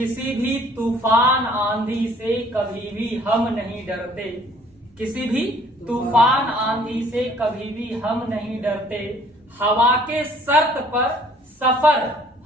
किसी भी तूफान आंधी से कभी भी हम नहीं डरते। किसी भी तूफान आंधी से कभी भी हम नहीं डरते। हवा के शर्त पर सफर,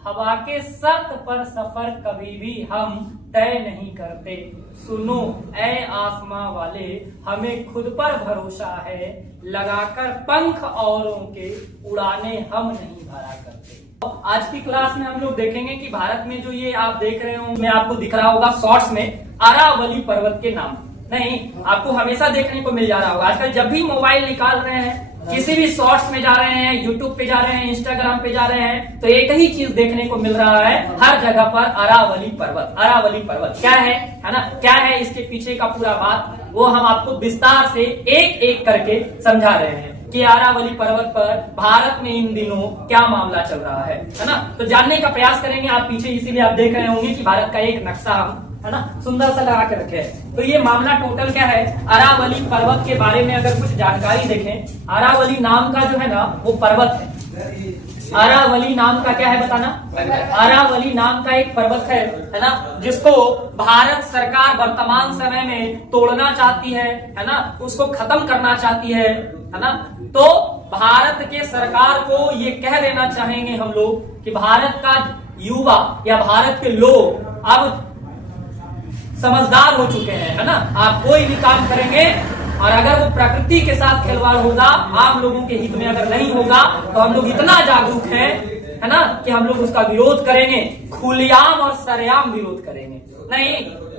हवा के शर्त पर सफर कभी भी हम तय नहीं करते। सुनो ऐ आसमां वाले, हमें खुद पर भरोसा है, लगाकर पंख औरों के उड़ाने हम नहीं भरा करते। आज की क्लास में हम लोग देखेंगे कि भारत में जो ये आप देख रहे हो, मैं आपको दिख रहा होगा शॉर्ट्स में अरावली पर्वत के नाम, नहीं आपको हमेशा देखने को मिल जा रहा होगा। आजकल जब भी मोबाइल निकाल रहे हैं, किसी भी शॉर्ट्स में जा रहे हैं, यूट्यूब पे जा रहे हैं, इंस्टाग्राम पे जा रहे हैं, तो एक ही चीज देखने को मिल रहा है हर जगह पर, अरावली पर्वत। अरावली पर्वत क्या है ना, क्या है इसके पीछे का पूरा बात, वो हम आपको विस्तार से एक एक करके समझा रहे हैं कि अरावली पर्वत पर भारत में इन दिनों क्या मामला चल रहा है ना। तो जानने का प्रयास करेंगे। आप पीछे इसीलिए आप देख रहे होंगे कि भारत का एक नक्शा हम है ना सुंदर सा लगा के रखे हैं। तो ये मामला टोटल क्या है, अरावली पर्वत के बारे में अगर कुछ जानकारी देखें, अरावली नाम का जो है ना वो पर्वत है। अरावली नाम का क्या है बताना, अरावली नाम का एक पर्वत है ना, जिसको भारत सरकार वर्तमान समय में तोड़ना चाहती है ना, उसको खत्म करना चाहती है ना। तो भारत के सरकार को ये कह देना चाहेंगे हम लोग कि भारत का युवा या भारत के लोग अब समझदार हो चुके हैं है ना। आप कोई भी काम करेंगे और अगर वो प्रकृति के साथ खिलवाड़ होगा, आम लोगों के हित में अगर नहीं होगा, तो हम लोग इतना जागरूक हैं है ना कि हम लोग उसका विरोध करेंगे, खुलेआम और सरेआम विरोध करेंगे। नहीं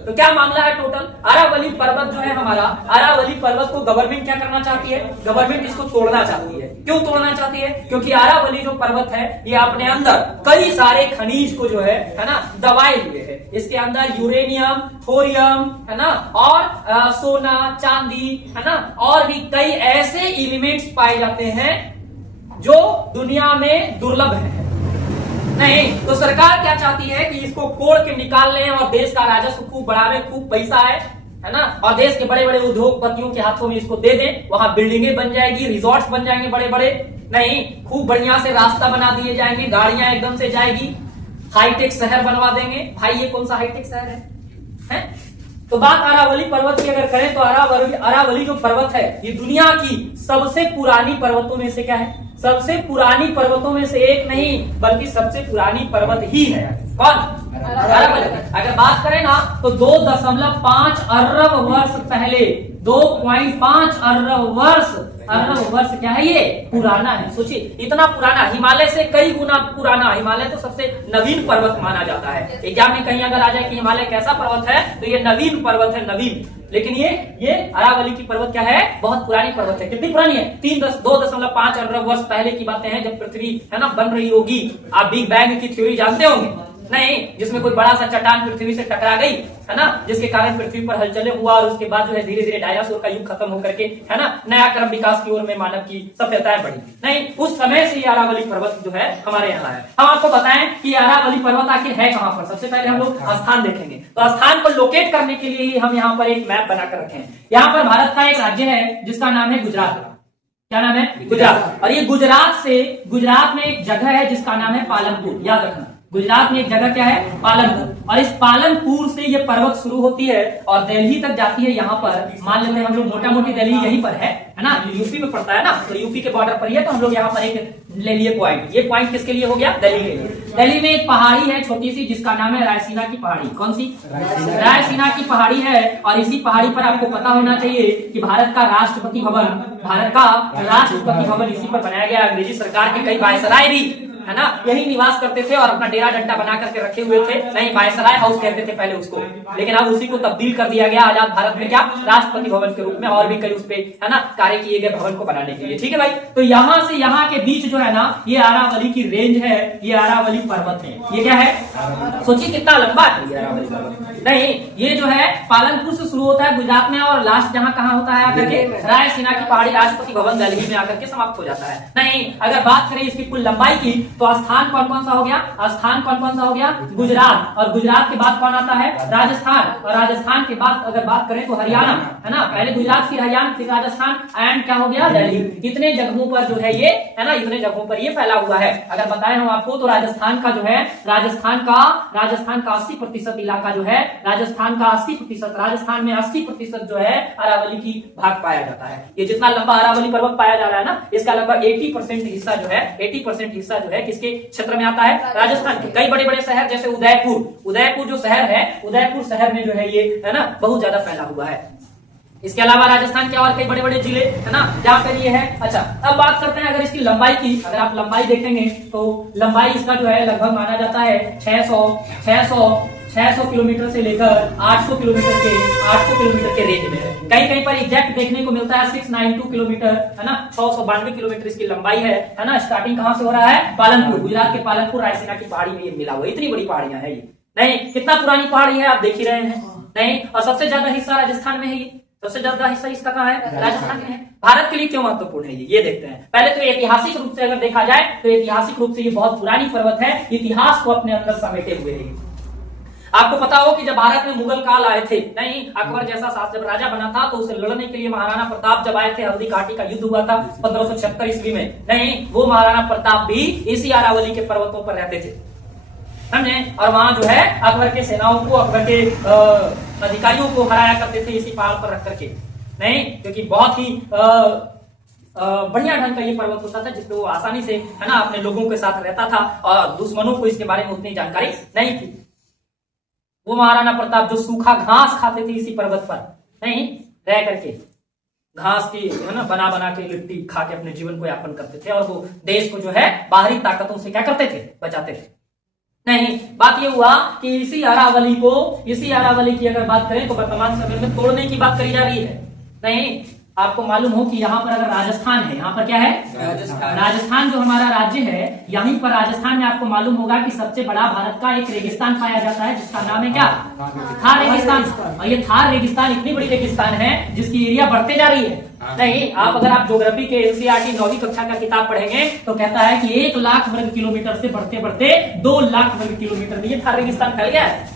तो क्या मामला है टोटल, अरावली पर्वत जो है हमारा, अरावली पर्वत को गवर्नमेंट क्या करना चाहती है, गवर्नमेंट इसको तोड़ना चाहती है। क्यों तोड़ना चाहती है, क्योंकि अरावली जो पर्वत है ये अपने अंदर कई सारे खनिज को जो है ना दबाए हुए है। इसके अंदर यूरेनियम, थोरियम है ना, और सोना, चांदी है ना, और भी कई ऐसे एलिमेंट्स पाए जाते हैं जो दुनिया में दुर्लभ है। नहीं तो सरकार क्या चाहती है कि इसको कोड़ के निकाल लें और देश का राजस्व खूब बढ़ावे, खूब पैसा है ना, और देश के बड़े बड़े उद्योगपतियों के हाथों में इसको दे दें, वहां बिल्डिंगें बन जाएगी, रिजॉर्ट्स बन जाएंगे बड़े बड़े, नहीं खूब बढ़िया से रास्ता बना दिए जाएंगे, गाड़ियां एकदम से जाएगी, हाईटेक शहर बनवा देंगे। भाई ये कौन सा हाईटेक शहर है? तो बात अरावली पर्वत की अगर करें तो अरावली जो पर्वत है ये दुनिया की सबसे पुरानी पर्वतों में से क्या है, सबसे पुरानी पर्वतों में से एक नहीं बल्कि सबसे पुरानी पर्वत ही है। कौन? अरावली। अगर बात करें ना तो 2.5 अरब वर्ष पहले, 2.5 अरब वर्ष क्या है ये पुराना है। सोचिए इतना पुराना, हिमालय से कई गुना पुराना। हिमालय तो सबसे नवीन पर्वत माना जाता है। एग्जाम में कहीं अगर आ जाए कि हिमालय कैसा पर्वत है तो ये नवीन पर्वत है, नवीन। लेकिन ये अरावली की पर्वत क्या है, बहुत पुरानी पर्वत है। कितनी पुरानी है, 2.5 अरब वर्ष पहले की बातें हैं, जब पृथ्वी है ना बन रही होगी। आप बिग बैंग की थ्योरी जानते होंगे, नहीं, जिसमें कोई बड़ा सा चट्टान पृथ्वी से टकरा गई है ना, जिसके कारण पृथ्वी पर हलचलें हुआ और उसके बाद जो है धीरे धीरे डायनासोर का युग खत्म होकर के है ना नया क्रम विकास की ओर में मानव की सभ्यताएं बढ़ी। नहीं उस समय से ये अरावली पर्वत जो है हमारे यहाँ है। हम आपको बताएं कि अरावली पर्वत आखिर है कहाँ पर। सबसे पहले हम लोग स्थान देखेंगे, तो स्थान को लोकेट करने के लिए ही हम यहाँ पर एक मैप बनाकर रखे हैं। यहाँ पर भारत का एक राज्य है जिसका नाम है गुजरात। क्या नाम है? गुजरात। और ये गुजरात में एक जगह है जिसका नाम है पालनपुर। याद रखना, गुजरात में एक जगह क्या है, पालनपुर। और इस पालनपुर से ये पर्वत शुरू होती है और दिल्ली तक जाती है। यहाँ पर मान लेते हैं हम लोग मोटा मोटी दिल्ली यहीं पर है ना, यूपी में पड़ता है ना, तो यूपी के बॉर्डर पर ही है। तो हम लोग यहाँ पर एक ले लिए पॉइंट। ये पॉइंट किसके लिए हो गया, दिल्ली के लिए। दिल्ली में एक पहाड़ी है छोटी सी जिसका नाम है रायसीना की पहाड़ी। कौन सी? रायसीना की पहाड़ी है। और इसी पहाड़ी पर आपको पता होना चाहिए कि भारत का राष्ट्रपति भवन इसी पर बनाया गया। अंग्रेजी सरकार के कई वायसराय भी है ना यही निवास करते थे और अपना डेरा डंडा बना करके रखे हुए थे। नहीं, वायसराय हाउस कहते थे पहले उसको, लेकिन अब उसी को तब्दील कर दिया गया आजाद भारत में क्या, राष्ट्रपति भवन के रूप में। और भी कई उस पे है ना कार्य किए गए भवन को बनाने के लिए। ठीक है भाई, तो यहाँ से यहाँ के बीच जो है ना ये अरावली की रेंज है, ये अरावली पर्वत है। ये क्या है, सोचिए कितना लंबा है ये अरावली पर्वत। नहीं ये जो है पालनपुर से शुरू होता है गुजरात में और लास्ट जहाँ कहाँ होता है आकर के रायसीना की पहाड़ी, राष्ट्रपति भवन दिल्ली में आकर के समाप्त हो जाता है। नहीं अगर बात करें इसकी कुल लंबाई की तो स्थान कौन कौन सा हो गया, स्थान कौन कौन सा हो गया, गुजरात, और गुजरात के बाद कौन आता है, राजस्थान, और राजस्थान के बाद अगर बात करें तो हरियाणा, है ना, पहले गुजरात फिर हरियाणा फिर राजस्थान, एंड क्या हो गया, दिल्ली। इतने जगहों पर जो है ये, है ना, इतने जगहों पर ये फैला हुआ है। अगर बताएं हम आपको तो राजस्थान का जो है, राजस्थान का 80% इलाका जो है, राजस्थान का 80%, राजस्थान में 80% जो है अरावली की भाग पाया जाता है। ये जितना लंबा अरावली पर्वत पाया जा रहा है ना, इसका लगभग 80% हिस्सा जो है, 80% हिस्सा जो है किसके क्षेत्र में आता है, राजस्थान के। कई बड़े बड़े शहर जैसे उदयपुर जो शहर है, उदयपुर शहर में जो है ये, है ना, बहुत ज्यादा फैला हुआ है। इसके अलावा राजस्थान के और कई बड़े बड़े जिले, है ना, जहां पर ये है। अच्छा, अब बात करते हैं अगर इसकी लंबाई की। अगर आप लंबाई देखेंगे तो लंबाई इसका जो है लगभग माना जाता है 600 किलोमीटर से लेकर 800 किलोमीटर के रेंज में है। कहीं पर एग्जैक्ट देखने को मिलता है 692 किलोमीटर, है ना, 692 किलोमीटर इसकी लंबाई है ना। स्टार्टिंग कहां से हो रहा है, पालनपुर, गुजरात के पालनपुर रायसीना की पहाड़ी में ये मिला हुआ। इतनी बड़ी पहाड़ियां है ये, नहीं, कितना पुरानी पहाड़ी है आप देख ही रहे हैं, नहीं, और सबसे ज्यादा हिस्सा राजस्थान में है ये, सबसे ज्यादा हिस्सा इसका कहाँ है, राजस्थान में है। भारत के लिए क्यों महत्वपूर्ण है ये देखते हैं। पहले तो ऐतिहासिक रूप से अगर देखा जाए तो ऐतिहासिक रूप से ये बहुत पुरानी पर्वत है, इतिहास को अपने अंदर समेटे हुए है। आपको पता हो कि जब भारत में मुगल काल आए थे, नहीं, अकबर जैसा शासक जब राजा बना था तो उसे लड़ने के लिए महाराणा प्रताप जब आए थे, हल्दी घाटी का युद्ध हुआ था 1576 ईस्वी में, नहीं, वो महाराणा प्रताप भी इसी अरावली के पर्वतों पर रहते थे, समझे, और वहां जो है अकबर के सेनाओं को, अकबर के अधिकारियों को हराया करते थे इसी पहाड़ पर रख करके, नहीं, क्योंकि बहुत ही बढ़िया ढंग का ये पर्वत होता था जिसमें वो आसानी से, है ना, अपने लोगों के साथ रहता था और दुश्मनों को इसके बारे में उतनी जानकारी नहीं थी। वो महाराणा प्रताप जो सूखा घास खाते थे इसी पर्वत पर, नहीं, रह करके घास की, है ना, बना बना के लिट्टी खा के अपने जीवन को यापन करते थे, और वो देश को जो है बाहरी ताकतों से क्या करते थे, बचाते थे। नहीं, बात ये हुआ कि इसी अरावली की अगर बात करें तो वर्तमान समय में तोड़ने की बात करी जा रही है। नहीं, आपको मालूम हो कि यहाँ पर अगर राजस्थान है, यहाँ पर क्या है, राजस्थान जो हमारा राज्य है, यहीं पर राजस्थान में आपको मालूम होगा कि सबसे बड़ा भारत का एक रेगिस्तान पाया जाता है जिसका नाम है क्या, थार रेगिस्तान। और ये थार रेगिस्तान इतनी बड़ी रेगिस्तान है जिसकी एरिया बढ़ते जा रही है। नहीं, अगर आप ज्योग्राफी के एनसीईआरटी 9वीं कक्षा का किताब पढ़ेंगे तो कहता है कि 1 लाख वर्ग किलोमीटर से बढ़ते बढ़ते 2 लाख वर्ग किलोमीटर में ये थार रेगिस्तान फैल गया है।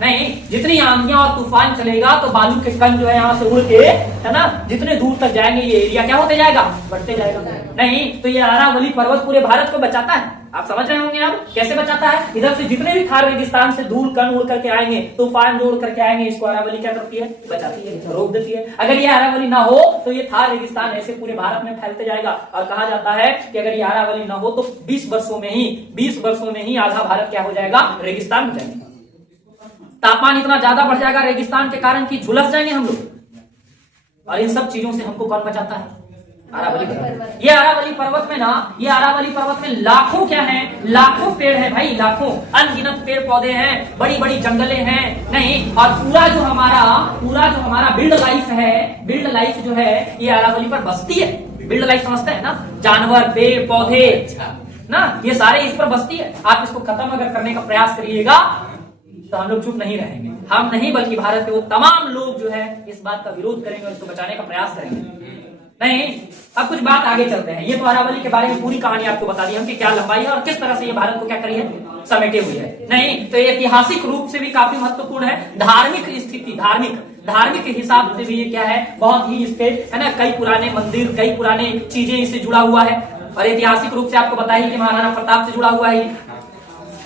नहीं, जितनी आंधियां और तूफान चलेगा तो बालू के कण जो है यहाँ से उड़ के, है ना, जितने दूर तक जाएंगे ये एरिया क्या होते जाएगा, बढ़ते जाएगा। नहीं, तो ये अरावली पर्वत पूरे भारत को बचाता है। आप समझ रहे होंगे अब कैसे बचाता है। इधर से जितने भी थार रेगिस्तान से धूल कण उड़ करके आएंगे, तूफान जो उड़ करके आएंगे, इसको अरावली क्या करती है, बचाती है, रोक देती है। अगर ये अरावली ना हो तो ये थार रेगिस्तान ऐसे पूरे भारत में फैलते जाएगा। और कहा जाता है कि अगर ये अरावली ना हो तो 20 वर्षों में ही आधा भारत क्या हो जाएगा, रेगिस्तान हो जाएगा। तापमान इतना ज्यादा बढ़ जाएगा रेगिस्तान के कारण कि झुलस जाएंगे हम लोग। और इन सब चीजों से हमको कौन बचाता है, अरावली पर्वत। ये अरावली पर्वत में ना, ये अरावली पर्वत में लाखों क्या है, लाखों पेड़ है भाई, लाखों अनगिनत पेड़ पौधे हैं, बड़ी बड़ी जंगले हैं, नहीं, और पूरा जो हमारा बिल्ड लाइफ जो है ये अरावली पर बसती है। बिल्ड लाइफ समझते हैं ना, जानवर, पेड़ पौधे ना, ये सारे इस पर बसती है। आप इसको खत्म अगर करने का प्रयास करिएगा तो हम लोग चुप नहीं रहेंगे। हम नहीं बल्कि भारत के वो तमाम लोग जो है इस बात का विरोध करेंगे और इसको बचाने का प्रयास करेंगे। नहीं, अब कुछ बात आगे चलते हैं। ये तो अरावली के बारे में पूरी कहानी आपको बता दी हम कि क्या लंबाई है और किस तरह से ये भारत को क्या करी है, समेटे हुई है। नहीं, तो ये ऐतिहासिक रूप से भी काफी महत्वपूर्ण है। धार्मिक स्थिति, धार्मिक हिसाब से भी ये क्या है, बहुत ही इसके, है ना, कई पुराने मंदिर, कई पुराने चीजें इससे जुड़ा हुआ है। और ऐतिहासिक रूप से आपको बताइए कि महाराणा प्रताप से जुड़ा हुआ है।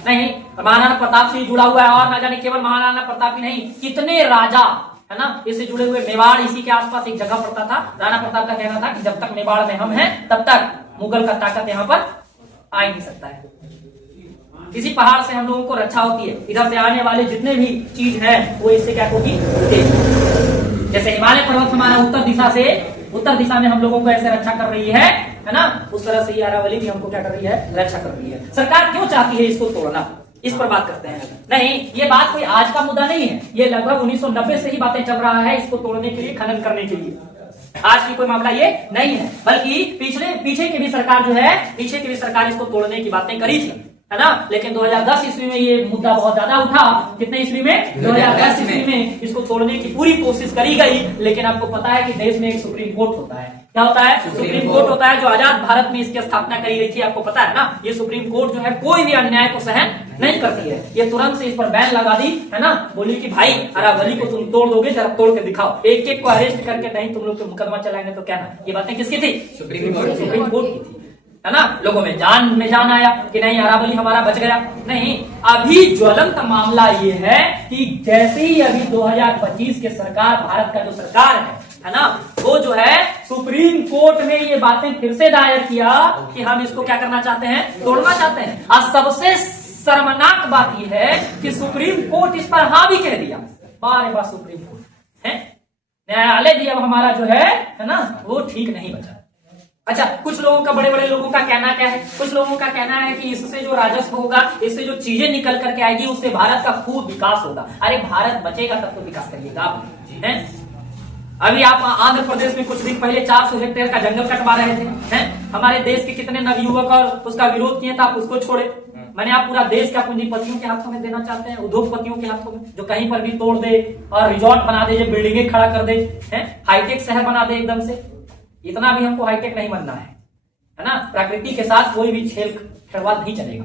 नहीं, महाराणा प्रताप से जुड़ा हुआ है, और ना जाने केवल महाराणा प्रताप ही नहीं, कितने राजा, है ना, इससे जुड़े हुए। मेवाड़ इसी के आसपास एक जगह पड़ता था। राणा प्रताप का कहना था कि जब तक मेवाड़ में हम हैं तब तक मुगल का ताकत यहाँ पर आ ही नहीं सकता है। इसी पहाड़ से हम लोगों को रक्षा होती है। इधर से आने वाले जितने भी चीज है वो इससे क्या होगी, जैसे हिमालय पर्वत हमारा उत्तर दिशा में हम लोगों को ऐसे रक्षा कर रही है ना, उस तरह से ये अरावली भी हमको क्या कर रही है, रक्षा कर रही है। सरकार क्यों चाहती है इसको तोड़ना, इस पर बात करते हैं। नहीं, ये बात कोई आज का मुद्दा नहीं है, ये लगभग 1990 से ही बातें चल रहा है इसको तोड़ने के लिए, खनन करने के लिए। आज की कोई मामला ये नहीं है, बल्कि पीछे की भी सरकार जो है, पीछे की भी सरकार इसको तोड़ने की बातें करी थी। है ना। लेकिन 2010 ईस्वी में ये मुद्दा बहुत ज्यादा उठा। कितने ईस्वी में? 2010 ईस्वी में इसको तोड़ने की पूरी कोशिश करी गई। लेकिन आपको पता है कि देश में एक सुप्रीम कोर्ट होता है। क्या होता है? सुप्रीम कोर्ट होता है, जो आजाद भारत में इसकी स्थापना करी गई थी। आपको पता है ना, ये सुप्रीम कोर्ट जो है कोई भी अन्याय को सहन नहीं करती है। ये तुरंत से इस पर बैन लगा दी, है ना। बोली कि भाई अरावली को तुम तोड़ दोगे, जरा तोड़ के दिखाओ। एक एक को अरेस्ट करके नहीं तुम लोग तो मुकदमा चलाएंगे तो क्या ना। ये बातें किसकी थी? सुप्रीम कोर्ट की थी, है ना। लोगों में जान आया कि नहीं अरावली हमारा बच गया। नहीं, अभी ज्वलंत मामला ये है कि जैसे ही अभी 2025 के सरकार, भारत का जो सरकार है ना, वो जो है सुप्रीम कोर्ट में ये बातें फिर से दायर किया कि हम इसको क्या करना चाहते हैं? तोड़ना चाहते हैं। और सबसे शर्मनाक बात यह है कि सुप्रीम कोर्ट इस पर हाँ भी कह दिया। बारे बार सुप्रीम कोर्ट है, न्यायालय भी अब हमारा जो है ना, वो ठीक नहीं बचा। अच्छा, कुछ लोगों का, बड़े बड़े लोगों का कहना क्या है? कुछ लोगों का कहना है कि इससे जो राजस्व होगा, इससे जो चीजें निकल करके आएगी, उससे भारत का खूब विकास होगा। अरे भारत बचेगा तब तो विकास करिएगा आप, हैं? अभी आप आंध्र प्रदेश में कुछ दिन पहले 400 हेक्टेयर का जंगल कटवा रहे थे, हैं? हमारे देश के कितने नवयुवक और उसका विरोध किए थे, आप उसको छोड़े। मैंने आप पूरा देश का पूंजीपतियों के हाथों में देना चाहते हैं, उद्योगपतियों के हाथों में, जो कहीं पर भी तोड़ दे और रिजॉर्ट बना दे, बिल्डिंगें खड़ा कर दे, हैं? हाईटेक शहर बना दे एकदम से। इतना भी हमको हाईटेक नहीं बनना है ना। प्रकृति के साथ कोई भी खेलवाड़ नहीं चलेगा।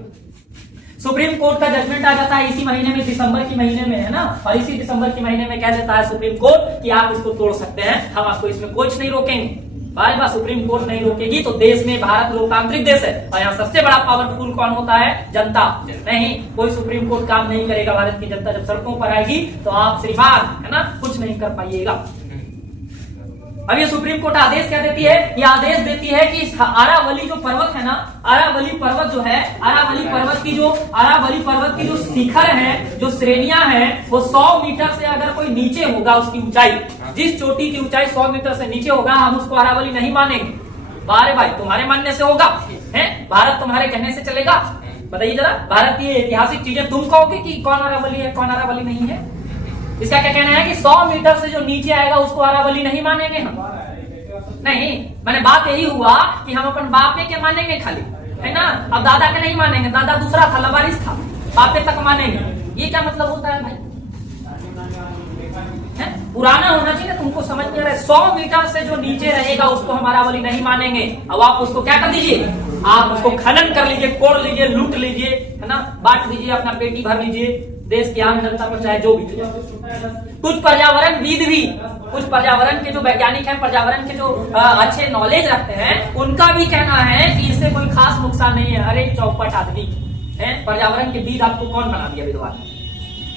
सुप्रीम कोर्ट का जजमेंट आ जाता है इसी महीने में, दिसंबर के महीने में, है ना। और इसी दिसंबर के महीने में कह देता है सुप्रीम कोर्ट कि आप इसको तोड़ सकते हैं, हम आपको इसमें कुछ नहीं रोकेंगे। बार बार सुप्रीम कोर्ट नहीं रोकेगी तो देश में, भारत लोकतांत्रिक देश है और यहाँ सबसे बड़ा पावरफुल कौन होता है? जनता। नहीं, कोई सुप्रीम कोर्ट काम नहीं करेगा। भारत की जनता जब सड़कों पर आएगी तो आप श्रीमान, है ना, कुछ नहीं कर पाइएगा। अब ये सुप्रीम कोर्ट आदेश क्या देती है? ये आदेश देती है कि अरावली जो पर्वत है ना, अरावली पर्वत जो है, अरावली पर्वत की जो शिखर है, जो श्रेणियां हैं, वो 100 मीटर से अगर कोई नीचे होगा, उसकी ऊंचाई, जिस चोटी की ऊंचाई 100 मीटर से नीचे होगा, हम उसको अरावली नहीं मानेंगे। बारे भाई, तुम्हारे मानने से होगा? है भारत तुम्हारे कहने से चलेगा? बताइए जरा, भारत की ऐतिहासिक चीजें तुम कहोगे कि कौन अरावली है, कौन अरावली नहीं है? इसका क्या कहना है कि 100 मीटर से जो नीचे आएगा उसको अरावली नहीं मानेंगे हम? नहीं, मैंने बात यही हुआ कि हम अपन बापे के मानेंगे खाली, है ना। अब दादा के नहीं मानेंगे, दादा दूसरा था, लवारिस था, बापे तक मानेंगे। ये क्या मतलब होता है भाई? पुराना होना चाहिए, तुमको समझ नहीं आ रहा है। 100 मीटर से जो नीचे रहेगा उसको हम अरावली नहीं मानेंगे। अब आप उसको क्या कर दीजिए? आप उसको खनन कर लीजिए, कोड़ लीजिए, लूट लीजिए, है ना, बांट दीजिए, अपना पेटी भर लीजिए देश की आम जनता पर, चाहे जो भी। कुछ पर्यावरणविद भी, कुछ पर्यावरण के जो वैज्ञानिक हैं, पर्यावरण के जो अच्छे नॉलेज रखते हैं, उनका भी कहना है कि इससे कोई खास नुकसान नहीं है। अरे चौपट आदमी है, पर्यावरण के विद आपको कौन बना दिया विद्वान?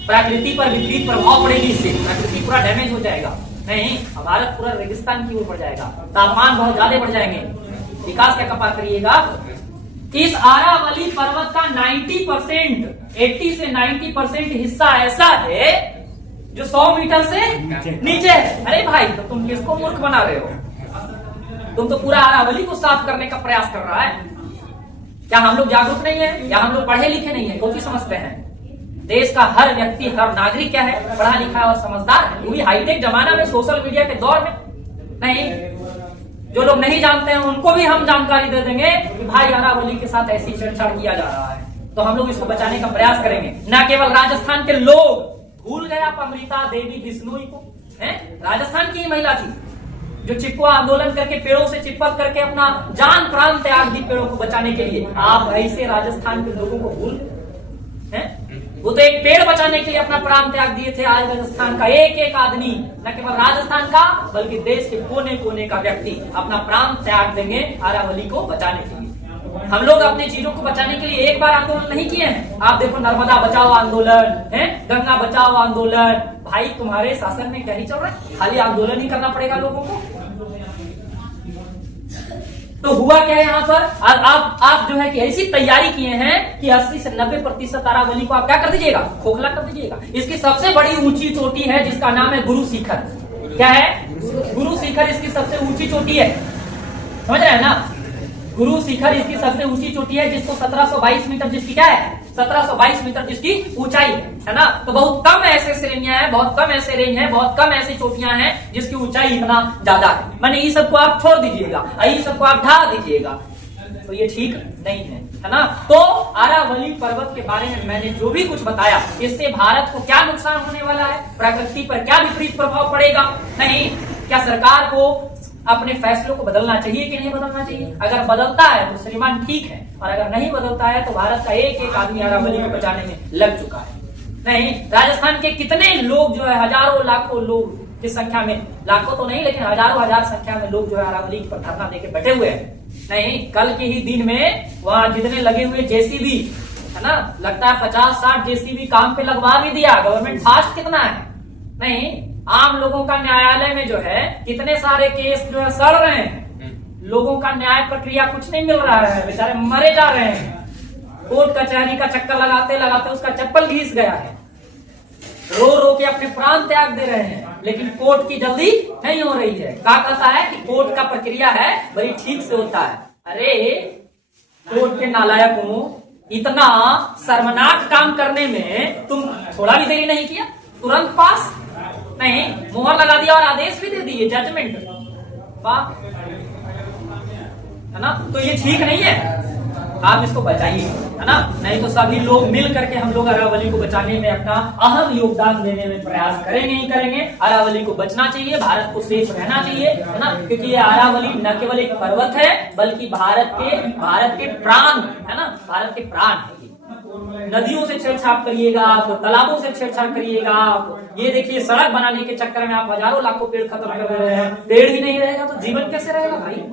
प्रकृति पर विपरीत प्रभाव पड़ेगी, इससे प्रकृति पूरा डैमेज हो जाएगा। नहीं, भारत पूरा रेगिस्तान की ओर बढ़ जाएगा, तापमान बहुत ज्यादा बढ़ जाएंगे, विकास का कपार करिएगा। इस अरावली पर्वत का 90%, 80 से 90% हिस्सा ऐसा है जो 100 मीटर से नीचे है। अरे भाई, तो तुम किसको मूर्ख बना रहे हो? तुम तो पूरा अरावली को साफ करने का प्रयास कर रहा है। क्या हम लोग जागरूक नहीं है, या हम लोग पढ़े लिखे नहीं है? कौन सी समझते हैं? देश का हर व्यक्ति, हर नागरिक क्या है? पढ़ा लिखा और समझदार है। वही हाईटेक जमाना में, सोशल मीडिया के दौर में। नहीं, जो लोग नहीं जानते हैं उनको भी हम जानकारी दे देंगे कि भाई अरावली के साथ ऐसी छेड़छाड़ किया जा रहा है, तो हम लोग इसको बचाने का प्रयास करेंगे। न केवल राजस्थान के लोग, भूल गए आप अमृता देवी बिश्नोई को? हैं? राजस्थान की महिला थी जो चिपको आंदोलन करके, पेड़ों से चिपक करके अपना जान प्राण त्याग दी पेड़ों को बचाने के लिए। आप ऐसे राजस्थान के लोगों को भूल हैं? वो तो एक पेड़ बचाने के लिए अपना प्राण त्याग दिए थे। आज राजस्थान का एक एक आदमी, न केवल राजस्थान का बल्कि देश के कोने कोने का व्यक्ति अपना प्राण त्याग देंगे अरावली को बचाने के लिए। हम लोग अपनी चीजों को बचाने के लिए एक बार आंदोलन नहीं किए हैं। आप देखो, नर्मदा बचाओ आंदोलन है, गंगा बचाओ आंदोलन। भाई तुम्हारे शासन में क्या ही चल रहा है? खाली आंदोलन ही करना पड़ेगा लोगों को। तो हुआ क्या है यहाँ पर? आप जो है कि ऐसी तैयारी किए हैं कि 80 से 90% अरावली को आप क्या कर दीजिएगा? खोखला कर दीजिएगा। इसकी सबसे बड़ी ऊंची चोटी है जिसका नाम है गुरु शिखर। क्या है? गुरु शिखर इसकी सबसे ऊंची चोटी है, समझ रहे हैं ना? गुरु शिखर इसकी सबसे ऊंची चोटी है, जिसको 1722 मीटर, जिसकी क्या है? 1722 मीटर जिसकी ऊंचाई है ना। तो बहुत कम ऐसे श्रेणियां हैं, बहुत कम ऐसे रेंज है, बहुत कम ऐसी चोटियां हैं जिसकी ऊंचाई इतना ज्यादा है। माने ये सबको आप छोड़ दीजिएगा, ये सबको आप ढा दीजिएगा, तो ये ठीक नहीं है। है ना। तो अरावली पर्वत के बारे में मैंने जो भी कुछ बताया, इससे भारत को क्या नुकसान होने वाला है, प्रकृति पर क्या विपरीत प्रभाव पड़ेगा, नहीं, क्या सरकार को अपने फैसलों को बदलना चाहिए कि नहीं बदलना चाहिए। अगर बदलता है तो श्रीमान ठीक है, और अगर नहीं बदलता है तो भारत का एक एक आदमी अरावली को बचाने में लग चुका है। नहीं, राजस्थान के कितने लोग जो है, हजारों लाखों लोग की संख्या में, लाखों तो नहीं लेकिन हजारों हजार संख्या में लोग जो है अरावली पर धरना देके बैठे हुए हैं। नहीं, कल के ही दिन में वहां जितने लगे हुए जेसीबी है ना, लगता है 50-60 जेसीबी काम पे लगवा भी दिया। गवर्नमेंट फास्ट कितना है। नहीं, आम लोगों का न्यायालय में जो है कितने सारे केस जो है सड़ रहे हैं, लोगों का न्याय प्रक्रिया कुछ नहीं मिल रहा है, बेचारे मरे जा रहे हैं। कोर्ट कचहरी का चक्कर लगाते लगाते उसका चप्पल घिस गया है, रो रो के अपने प्राण त्याग दे रहे हैं, लेकिन कोर्ट की जल्दी नहीं हो रही है। क्या कहता है कि कोर्ट का प्रक्रिया है बड़ी ठीक से होता है। अरे कोर्ट के नालायकों, इतना शर्मनाक काम करने में तुम थोड़ा भी देरी नहीं किया, तुरंत पास, नहीं, मोहर लगा दिया और आदेश भी दे दिए, जजमेंट, वाह, है ना। तो ये ठीक नहीं है, आप इसको बचाइए, है ना। नहीं तो सभी लोग मिल करके हम लोग अरावली को बचाने में अपना अहम योगदान देने में प्रयास करेंगे ही करेंगे। अरावली को बचना चाहिए, भारत को सेफ रहना चाहिए, है ना, क्योंकि ये अरावली न केवल एक पर्वत है बल्कि भारत के प्राण, है ना, भारत के प्राण है। नदियों से छेड़छाड़ करिएगा आप, तालाबों से छेड़छाड़ करिएगा आप, ये देखिए सड़क बनाने के चक्कर में आप हजारों लाखों पेड़ खत्म कर रहे हैं। पेड़ ही नहीं रहेगा तो जीवन कैसे रहेगा भाई।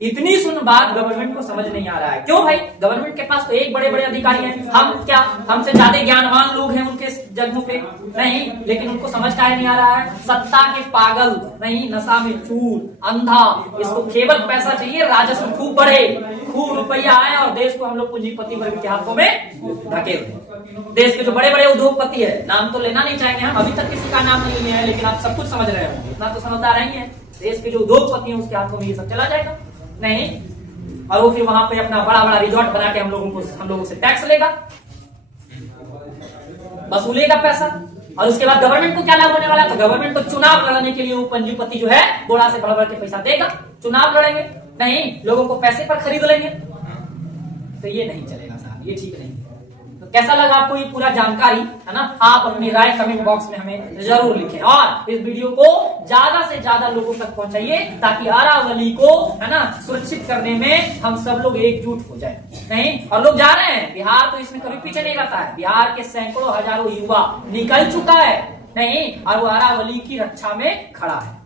इतनी सुन बात गवर्नमेंट को समझ नहीं आ रहा है। क्यों भाई, गवर्नमेंट के पास तो एक बड़े बड़े अधिकारी हैं, हम क्या, हमसे ज्यादा ज्ञानवान लोग हैं उनके जगहों पे, नहीं, लेकिन उनको समझ का नहीं आ रहा है। सत्ता के पागल, नहीं, नशा में चूर, अंधा, इसको केवल पैसा चाहिए, राजस्व खूब बढ़े, खूब रुपया आए और देश को हम लोग पूंजीपति वर्ग के हाथों में धकेल दें। देश के जो बड़े बड़े उद्योगपति है, नाम तो लेना नहीं चाहेंगे हम, अभी तक किसी का नाम नहीं लिया है, लेकिन आप सब कुछ समझ रहे होंगे, इतना तो समझदार नहीं है। देश के जो उद्योगपति हैं उसके हाथों में ये सब चला जाएगा, नहीं, और वो फिर वहां पे अपना बड़ा बड़ा रिजॉर्ट बना के हम लोगों से टैक्स लेगा, वसूलेगा पैसा, और उसके बाद गवर्नमेंट को क्या लाभ होने वाला है। तो गवर्नमेंट को चुनाव लड़ने के लिए वो पंजीपति जो है बोरा से भर भर के पैसा देगा, चुनाव लड़ेंगे, नहीं, लोगों को पैसे पर खरीद लेंगे। तो ये नहीं चलेगा साहब, ये ठीक नहीं। तो कैसा लगा आपको ये पूरा जानकारी, है ना। आप अपनी राय कमेंट बॉक्स में हमें जरूर लिखें, और इस वीडियो को ज्यादा से ज्यादा लोगों तक पहुंचाइए, ताकि अरावली को, है ना, सुरक्षित करने में हम सब लोग एकजुट हो जाए। नहीं, और लोग जा रहे हैं, बिहार तो इसमें कभी पीछे नहीं रहता है। बिहार के सैकड़ों हजारों युवा निकल चुका है, नहीं, और वो अरावली की रक्षा में खड़ा है।